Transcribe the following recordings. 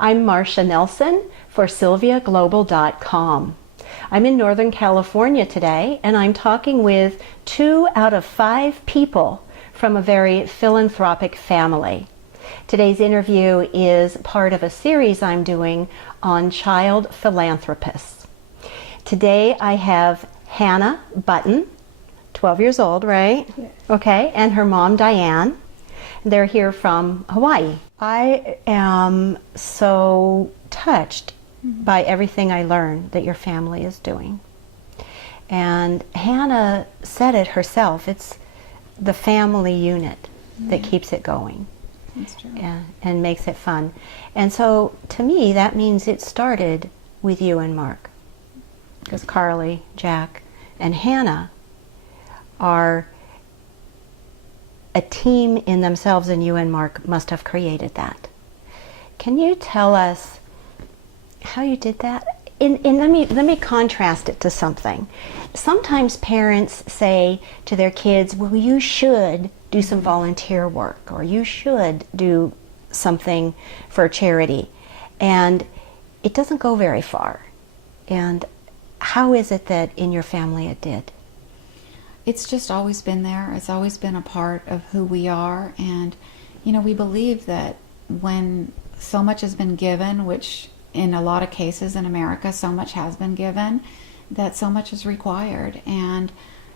I'm Marcia Nelson for SylviaGlobal.com. I'm in Northern California today, and I'm talking with 2 out of 5 people from a very philanthropic family. Today's interview is part of a series I'm doing on child philanthropists. Today I have Hannah Button, 12 years old, right? Yes. Okay, and her mom Diane. They're here from Hawaii. I am so touched by everything I learned that your family is doing. And Hannah said it herself, it's the family unit that keeps it going. That's true. And makes it fun. And so to me that means it started with you and Mark. Because Carly, Jack, and Hannah are a team in themselves, and you and Mark must have created that. Can you tell us how you did that? And let me contrast it to something. Sometimes parents say to their kids, well, you should do some volunteer work, or you should do something for charity. And it doesn't go very far. And how is it that in your family it did? It's just always been there. It's always been a part of who we are. And, you know, we believe that when so much has been given, which in a lot of cases in America, so much has been given, that so much is required. And,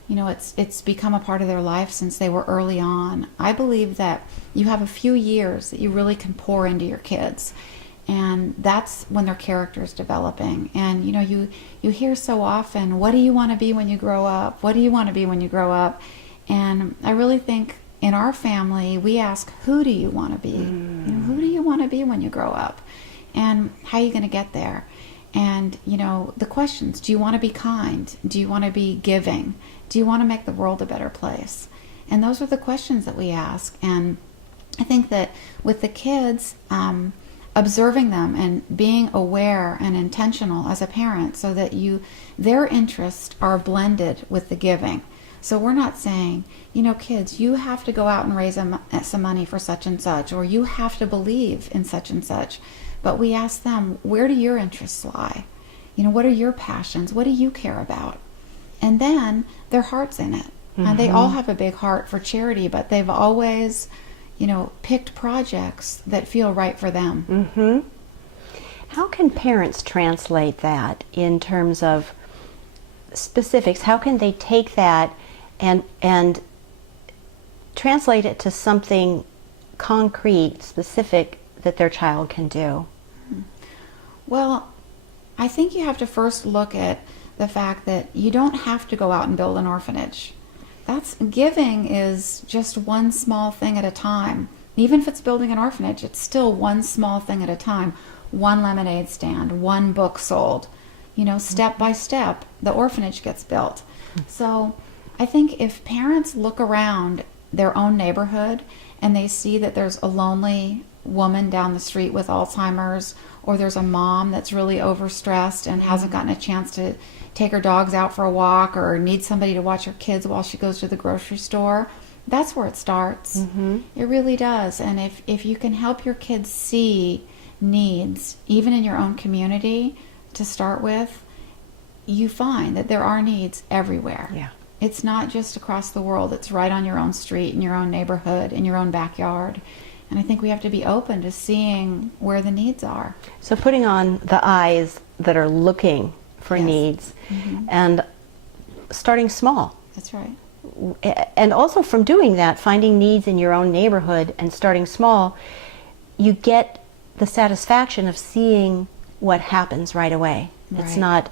you know, it's become a part of their life since they were early on. I believe that you have a few years that you really can pour into your kids. And that's when their character is developing. And, you know, you hear so often, what do you want to be when you grow up? What do you want to be when you grow up? And I really think in our family, we ask, who do you want to be? You know, who do you want to be when you grow up? And how are you going to get there? And, you know, the questions, do you want to be kind? Do you want to be giving? Do you want to make the world a better place? And those are the questions that we ask. And I think that with the kids, observing them and being aware and intentional as a parent so that their interests are blended with the giving. So we're not saying, you know, kids, you have to go out and raise some money for such and such, or you have to believe in such and such. But we ask them, where do your interests lie? You know, what are your passions? What do you care about? And then their heart's in it. And they all have a big heart for charity, but they've always, you know, picked projects that feel right for them. How can parents translate that in terms of specifics? How can they take that and translate it to something concrete, specific that their child can do? Well, I think you have to first look at the fact that you don't have to go out and build an orphanage. Giving is just one small thing at a time. Even if it's building an orphanage, it's still one small thing at a time. One lemonade stand, one book sold. You know, step by step, the orphanage gets built. So I think if parents look around their own neighborhood and they see that there's a lonely woman down the street with Alzheimer's, or there's a mom that's really overstressed and hasn't gotten a chance to take her dogs out for a walk, or needs somebody to watch her kids while she goes to the grocery store, that's where it starts. It really does. And if you can help your kids see needs, even in your own community to start with, you find that there are needs everywhere. Yeah. It's not just across the world. It's right on your own street, in your own neighborhood, in your own backyard. And I think we have to be open to seeing where the needs are. So putting on the eyes that are looking for Yes. needs and starting small. That's right. And also from doing that, finding needs in your own neighborhood and starting small, you get the satisfaction of seeing what happens right away. It's Right. not,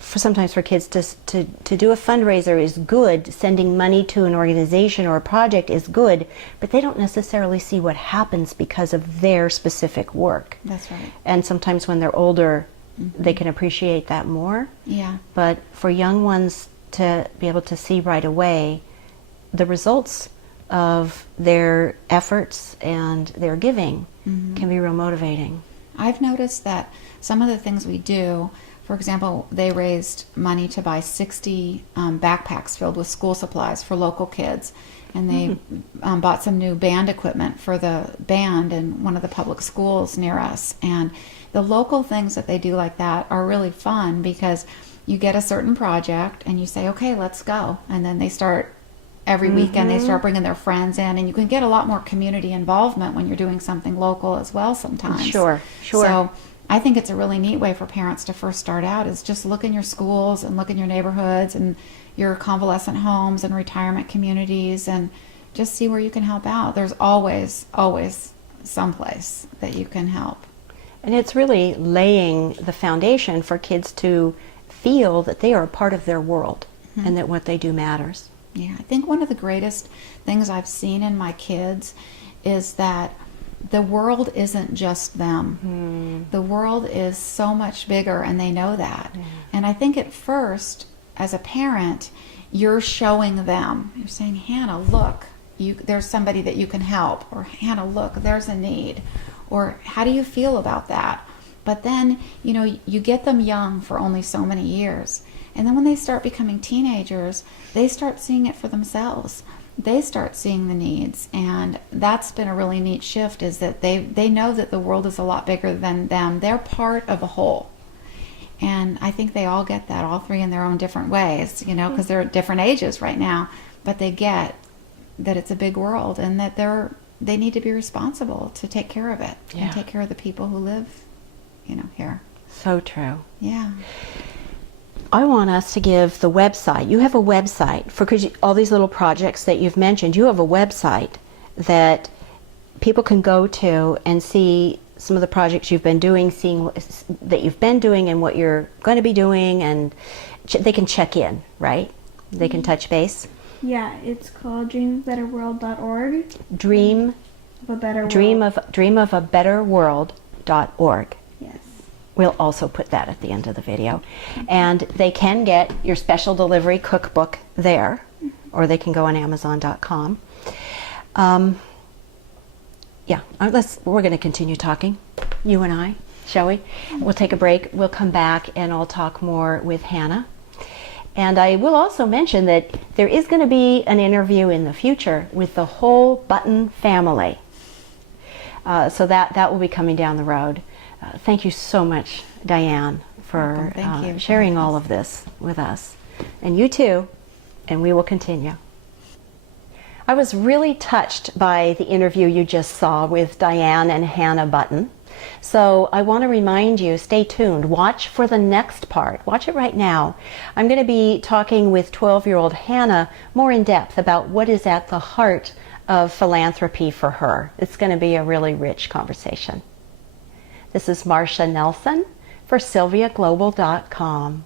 sometimes for kids to do a fundraiser is good, sending money to an organization or a project is good, but they don't necessarily see what happens because of their specific work. That's right. And sometimes when they're older, they can appreciate that more. Yeah. But for young ones to be able to see right away the results of their efforts and their giving can be real motivating. I've noticed that some of the things we do, for example, they raised money to buy 60 backpacks filled with school supplies for local kids. and they bought some new band equipment for the band in one of the public schools near us. And the local things that they do like that are really fun, because you get a certain project and you say, okay, let's go. And then they start every weekend, they start bringing their friends in, and you can get a lot more community involvement when you're doing something local as well sometimes. Sure. So I think it's a really neat way for parents to first start out, is just look in your schools and look in your neighborhoods and your convalescent homes and retirement communities, and just see where you can help out. There's always someplace that you can help. And it's really laying the foundation for kids to feel that they are a part of their world and that what they do matters. Yeah, I think one of the greatest things I've seen in my kids is that the world isn't just them. The world is so much bigger, and they know that. And I think at first, as a parent, you're showing them. You're saying, Hannah, look, there's somebody that you can help. Or Hannah, look, there's a need. Or how do you feel about that? But then, you get them young for only so many years. And then when they start becoming teenagers, they start seeing it for themselves. They start seeing the needs. And that's been a really neat shift, is that they know that the world is a lot bigger than them. They're part of a whole. And I think they all get that, all three in their own different ways, because they're at different ages right now. But they get that it's a big world, and that they need to be responsible to take care of it and take care of the people who live, here. So true. Yeah. I want us to give the website. You have a website for all these little projects that you've mentioned. You have a website that people can go to and see some of the projects you've been doing, seeing that you've been doing and what you're going to be doing, and they can check in, right? They can touch base. Yeah, it's called dreamofabetterworld.org. Dream of a better world. dreamofabetterworld.org. Yes. We'll also put that at the end of the video. And they can get your special delivery cookbook there, or they can go on Amazon.com. We're going to continue talking, you and I, shall we? We'll take a break. We'll come back and I'll talk more with Hannah. And I will also mention that there is going to be an interview in the future with the whole Button family. So that will be coming down the road. Thank you so much, Diane, for sharing all of this with us. And you too, and we will continue. I was really touched by the interview you just saw with Diane and Hannah Button. So I want to remind you, stay tuned. Watch for the next part. Watch it right now. I'm going to be talking with 12-year-old Hannah more in depth about what is at the heart of philanthropy for her. It's going to be a really rich conversation. This is Marcia Nelson for SylviaGlobal.com.